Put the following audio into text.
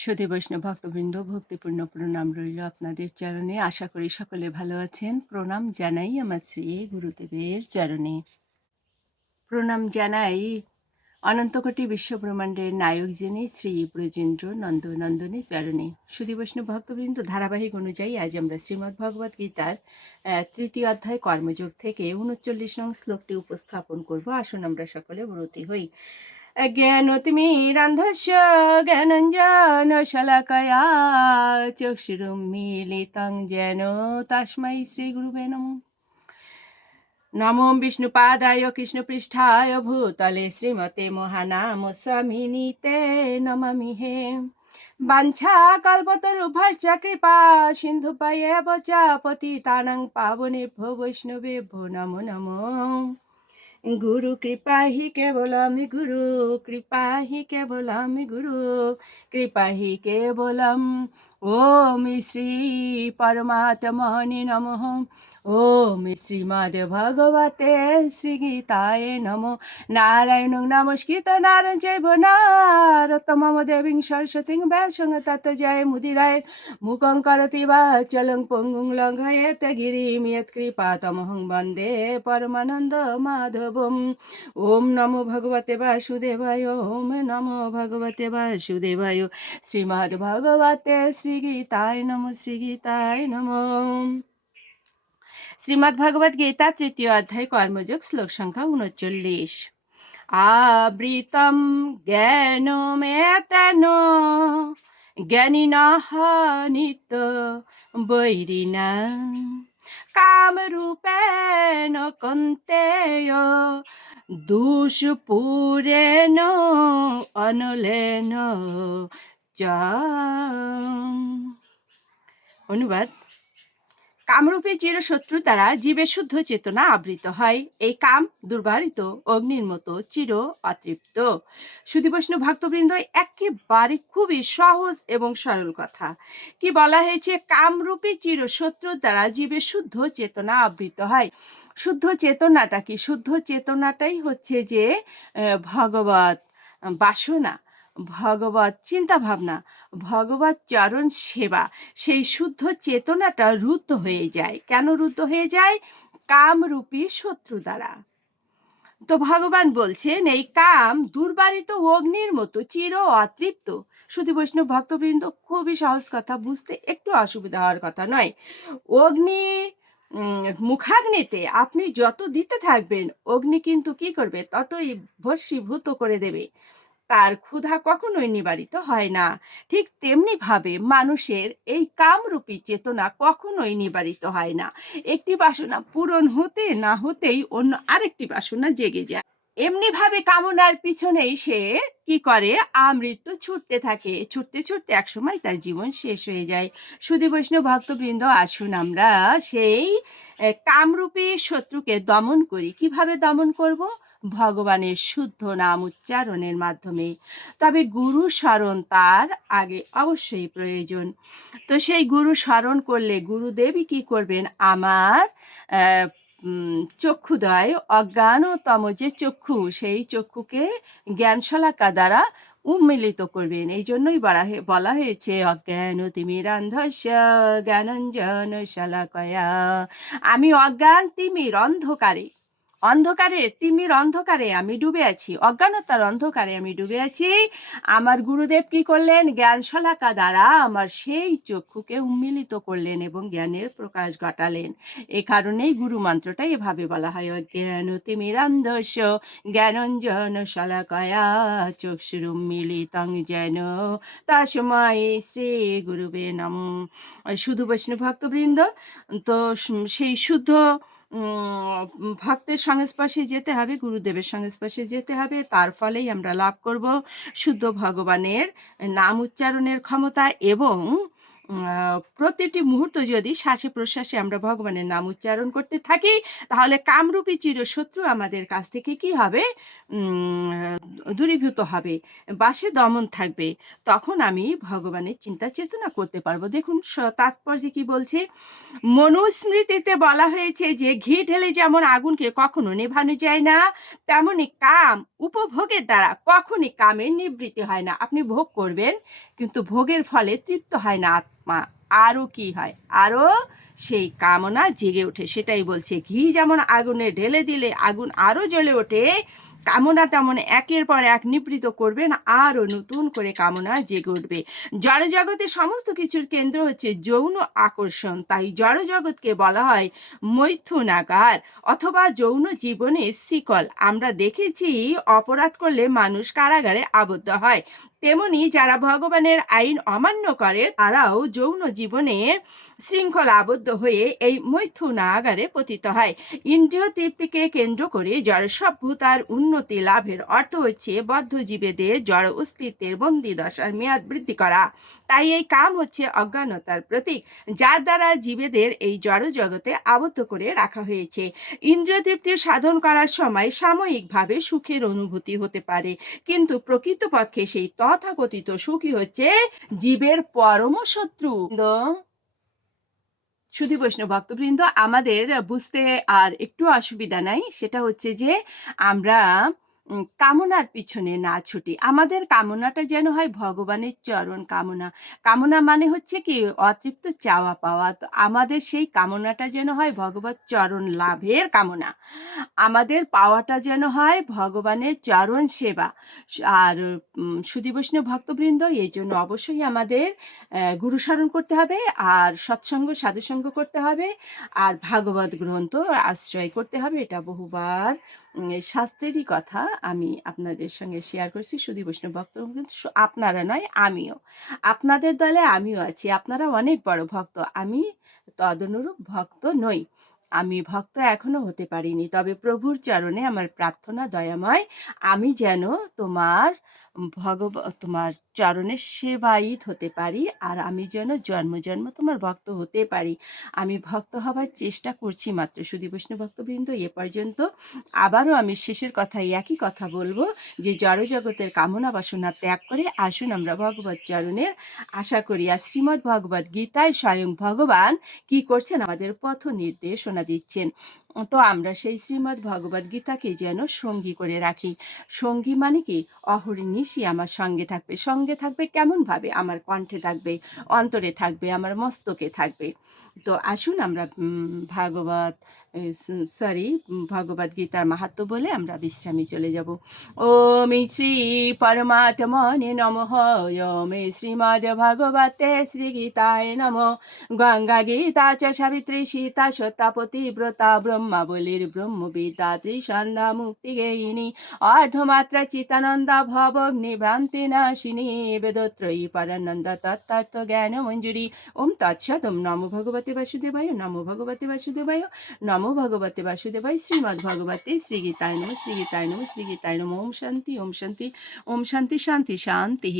সুধী বৈষ্ণব ভক্তবৃন্দ, ভক্তিপূর্ণ প্রণাম রইল আপনাদের চরণে। আশা করি সকলে ভালো আছেন। প্রণাম জানাই আমার শ্রী গুরুদেবের চরণে। প্রণাম জানাই অনন্তকোটি বিশ্বব্রহ্মাণ্ডের নায়ক যিনি শ্রী ব্রজেন্দ্র নন্দ নন্দনের চরণে। সুধী বৈষ্ণব ভক্তবৃন্দ, ধারাবাহিক অনুযায়ী আজ আমরা শ্রীমদ্ ভগবদ গীতার তৃতীয় অধ্যায় কর্মযোগ থেকে উনচল্লিশ নং শ্লোকটি উপস্থাপন করব। আসুন আমরা সকলে ব্রতী হই। জ্ঞানতিমিরান্ধস্য জ্ঞানঞ্জন শলাকয়া চক্ষুরুন্মীলিतं যেন তস্मै শ্রীগুরুবে নমঃ নমো বিষ্ণুপাদায় কৃষ্ণপৃষ্ঠায় ভূতলে শ্রীমতে মহানাম স্বামিনীতে নমামি হে বাঞ্ছা কল্পতরুভশ্চ কৃপা সিন্ধু পায়েব চ পতিতানাং পাবনেভ্যো বৈষ্ণবেভ্যো নমো নমো গুরু কৃপা হি কেবল আমি গুরু কৃপা হি কেবল আমি গুরু কৃপা হি কেবলম ওম শ্রী পরমাত্মনে নমঃ ওম শ্রীমদ ভগবতে শ্রীগীতায় নম নারায়ণ নমস্কৃত নারায়ণ জৈব নারতমম দেবীং সরস্বতীং ব্যাসং তত জয় মুদিরায় মুখং করতি বা চলং পঙ্গুং লঙ্ঘয়েত গিরিম কৃপাতমহং বন্দে পরমানন্দ মাধবম ওম নমো ভগবতে বাসুদেবায় ওম নমো ভগবতে বাসুদেবায় শ্রীমদ্ ভগবতে শ্রীগীতায় নম শ্রীগীতায় নম শ্রীমদ্ ভগবদ গীতা তৃতীয় অধ্যায় কর্মযোগ শ্লোক সংখ্যা উনচল্লিশ আবৃতম জ্ঞানমেতন জ্ঞানিনঃ নিত্য বৈরিণা কামরূপেণ কন্তেয় দুষপুরেণ অনলেন অনুবাদ। কামরূপী চিরশত্রু দ্বারা জীবের শুদ্ধ চেতনা আবৃত হয়। এই কাম দুর্বারিত অগ্নির মতো, চির অতৃপ্ত। বৈষ্ণব ভক্তবৃন্দ, একেবারে খুবই সহজ এবং সরল কথা। কি বলা হয়েছে? কামরূপী চিরশত্রু দ্বারা জীবের শুদ্ধ চেতনা আবৃত হয়। শুদ্ধ চেতনাটা কি? শুদ্ধ চেতনাটাই হচ্ছে যে ভগবত বাসনা। ভগবত চিন্তা ভাবনা ভগবত চরণ সেবা, সেই শুদ্ধ চেতনাটা রুদ্ধ হয়ে যায়। কেন রুদ্ধ হয়ে যায়? কামরূপী শত্রু দ্বারা। তো ভগবান বলছেন, এই কাম দুর্বারিত অগ্নির মতো, চির অতৃপ্ত। শুধু বৈষ্ণব ভক্তবৃন্দ খুবই সহজ কথা, বুঝতে একটু অসুবিধা হওয়ার কথা নয়। অগ্নি মুখাগ্নিতে আপনি যত দিতে থাকবেন, অগ্নি কিন্তু কি করবে? ততই ভস্মীভূত করে দেবে। তার ক্ষুধা কখনোই নিবারিত হয় না। ঠিক তেমনি ভাবে মানুষের এই কামরূপী চেতনা কখনোই নিবারিত হয় না। একটি বাসনা পূরণ হতে না হতেই অন্য আরেকটি বাসনা জেগে যায়। এমনি ভাবে কামনার পিছনেই সে কি করে? আমৃত্য ছুটতে থাকে। ছুটতে ছুটতে একসময় তার জীবন শেষ হয়ে যায়। সুধী বৈষ্ণব ভক্তবৃন্দ, আসুন আমরা সেই কামরূপী শত্রুকে দমন করি। কীভাবে দমন করব? ভগবানের শুদ্ধ নাম উচ্চারণের মাধ্যমে। তবে গুরু স্মরণ তার আগে অবশ্যই প্রয়োজন। তো সেই গুরু স্মরণ করলে গুরুদেবী কি করবেন? আমার চক্ষুদয়, অজ্ঞানতম যে চক্ষু, সেই চক্ষুকে জ্ঞানশলাকা দ্বারা উন্মিলিত করবেন। এই জন্যই বলা বলা হয়েছে অজ্ঞান তিমিরান্ধস্য জ্ঞানঞ্জন শালাকয়া আমি অজ্ঞান তিমির অন্ধকারে অন্ধকারে, তিমির অন্ধকারে আমি ডুবে আছি, অজ্ঞানতার অন্ধকারে আমি ডুবে আছি। আমার গুরুদেব কি করলেন? জ্ঞান শলাকা দ্বারা আমার সেই চক্ষুকে উন্মিলিত করলেন এবং জ্ঞানের প্রকাশ ঘটালেন। এ কারণেই গুরু মন্ত্রটা এভাবে বলা হয়, অজ্ঞান তিমিরান্ধস্য জ্ঞানঞ্জন শলাকয়া চক্ষুরুন্মিলিতং যেন। তাসময় শ্রী গুরুবে নম। শুধু বৈষ্ণব ভক্তবৃন্দ, তো সেই শুদ্ধ ভক্তের সংস্পর্শে যেতে হবে, গুরুদেবের সংস্পর্শে যেতে হবে। তার ফলেই আমরা লাভ করব শুদ্ধ ভগবানের নাম উচ্চারণের ক্ষমতা এবং প্রতিটি মুহূর্ত যদি শ্বাসে প্রশ্বাসে আমরা ভগবানের নাম উচ্চারণ করতে থাকি, তাহলে কামরূপী চিরশত্রু আমাদের কাছ থেকে কি হবে? দূরীভূত হবে, বাসে দমন থাকবে। তখন আমি ভগবানের চিন্তা চেতনা করতে পারব। দেখুন তাৎপর্য কি বলছে? মনুস্মৃতিতে বলা হয়েছে যে, ঘি ঢেলে যেমন আগুনকে কখনো নেভানো যায় না, তেমনি কাম উপভোগের দ্বারা কখনই কামের নিবৃত্তি হয় না। আপনি ভোগ করবেন, কিন্তু ভোগের ফলে তৃপ্ত হয় না। আত্মা আরও কি হয়? আরও সেই কামনা জেগে ওঠে। সেটাই বলছে, ঘি যেমন আগুনে ঢেলে দিলে আগুন আরও জ্বলে ওঠে, কামনা তেমন একের পর এক নিবৃত করবেন আরও নতুন করে কামনা জেগে উঠবে। জড়জগতে সমস্ত কিছুর কেন্দ্র হচ্ছে যৌন আকর্ষণ। তাই জড়জগৎকে বলা হয় মৈথুনাগার অথবা যৌন জীবনের শিকল। আমরা দেখেছি অপরাধ করলে মানুষ কারাগারে আবদ্ধ হয়। তেমনি যারা ভগবানের আইন অমান্য করে, তারাও যৌন জীবনে শৃঙ্খলা আবদ্ধ হয়ে এই মৈথুনাগারে পতিত হয়। ইন্দ্রিয় তৃপ্তিকে কেন্দ্র করে জড় সভ্যতার উন্নতি লাভের অর্থ হচ্ছে বদ্ধ জীবেদের জড় অস্তিত্বের বন্দি দশার মেয়াদ বৃদ্ধি করা। তাই এই কাম হচ্ছে অজ্ঞানতার প্রতীক, যার দ্বারা জীবেদের এই জড় জগতে আবদ্ধ করে রাখা হয়েছে। ইন্দ্রিয় তৃপ্তির সাধন করার সময় সাময়িকভাবে সুখের অনুভূতি হতে পারে। কিন্তু প্রকৃতপক্ষে সেই তথাকথিত সুখী হচ্ছে জীবের পরম শত্রু। সুধী বৈষ্ণব ভক্তবৃন্দ আমাদের বুঝতে আর একটু অসুবিধা নাই। সেটা হচ্ছে যে আমরা কামনার পিছনে না ছুটি। আমাদের কামনাটা যেন হয় ভগবানের চরণ কামনা। কামনা মানে হচ্ছে কি অতৃপ্ত চাওয়া পাওয়া। তো আমাদের সেই কামনাটা যেন হয় ভগবত চরণ লাভের কামনা। আমাদের পাওয়াটা যেন হয় ভগবানের চরণ সেবা। আর সুধী বৈষ্ণব ভক্তবৃন্দ এই জন্য অবশ্যই আমাদের আহ, গুরু স্মরণ করতে হবে আর সৎসঙ্গ সাধুসঙ্গ করতে হবে আর ভাগবত গ্রন্থ আশ্রয় করতে হবে। এটা বহুবার শাস্ত্রেরই কথা আমি আপনাদের সঙ্গে শেয়ার করছি। সুদী বৈষ্ণব ভক্ত কিন্তু আপনারা নয়, আমিও। আপনাদের দলে আমিও আছি। আপনারা অনেক বড় ভক্ত। আমি তদনুরূপ ভক্ত নই। আমি ভক্ত এখনও হতে পারিনি। তবে প্রভুর চরণে আমার প্রার্থনা দয়াময়। আমি যেন তোমার ভগব, তোমার চরণের সেবায়িত হতে পারি আর আমি যেন জন্ম জন্ম তোমার ভক্ত হতে পারি। আমি ভক্ত হবার চেষ্টা করছি মাত্র। সুধী বৈষ্ণব ভক্তবৃন্দ, এ পর্যন্ত আবারও আমি শেষের কথায় একই কথা বলব যে জড়জগতের কামনা বাসনা ত্যাগ করে আসুন আমরা ভগবত চরণের আশা করি আর শ্রীমদ্ ভগবত গীতায় স্বয়ং ভগবান কি করছেন আমাদের পথ নির্দেশনা দিচ্ছেন। তো আমরা সেই শ্রীমদ্ ভগবত গীতাকে যেন সঙ্গী করে রাখি। সঙ্গী মানে কি? অহরিনিশি আমার সঙ্গে থাকবে। সঙ্গে থাকবে কেমনভাবে? আমার কণ্ঠে থাকবে, অন্তরে থাকবে, আমার মস্তকে থাকবে। তো আসুন আমরা ভাগবত সরি ভগবত গীতার মাহাত্ম বলে আমরা বিশ্রামে চলে যাব। ওম শ্রী পরমাত্মনে নমঃ। ওম শ্রীমদ্ ভগবতে শ্রী গীতায় নম। গঙ্গা গীতা চ সাবিত্রী সীতা সত্যাপতি ব্রতা ব্রহ্মাবলীর ব্রহ্মবিদ্যা ত্রিসন্ধ্যা মুক্তি গেয়িনী অর্ধমাত্রা চিতানন্দা ভবগ্নি ভ্রান্তি নাশিনী বেদত্রয়ী পরানন্দ তত্ত্বার্থ জ্ঞান মঞ্জুরি ওম তৎসৎ ওম নমো ভগবতে বাসুদেবায় নমো ভগবতে বাসুদেবায় নমো ভগবতে বাসুদেবায় শ্রীমদ্ ভগবতে শ্রী গীতায় নম শ্রী গীতায় নম শ্রী গীতায় নম ওম শান্তি ওম শান্তি ওম শান্তি শান্তি শান্তি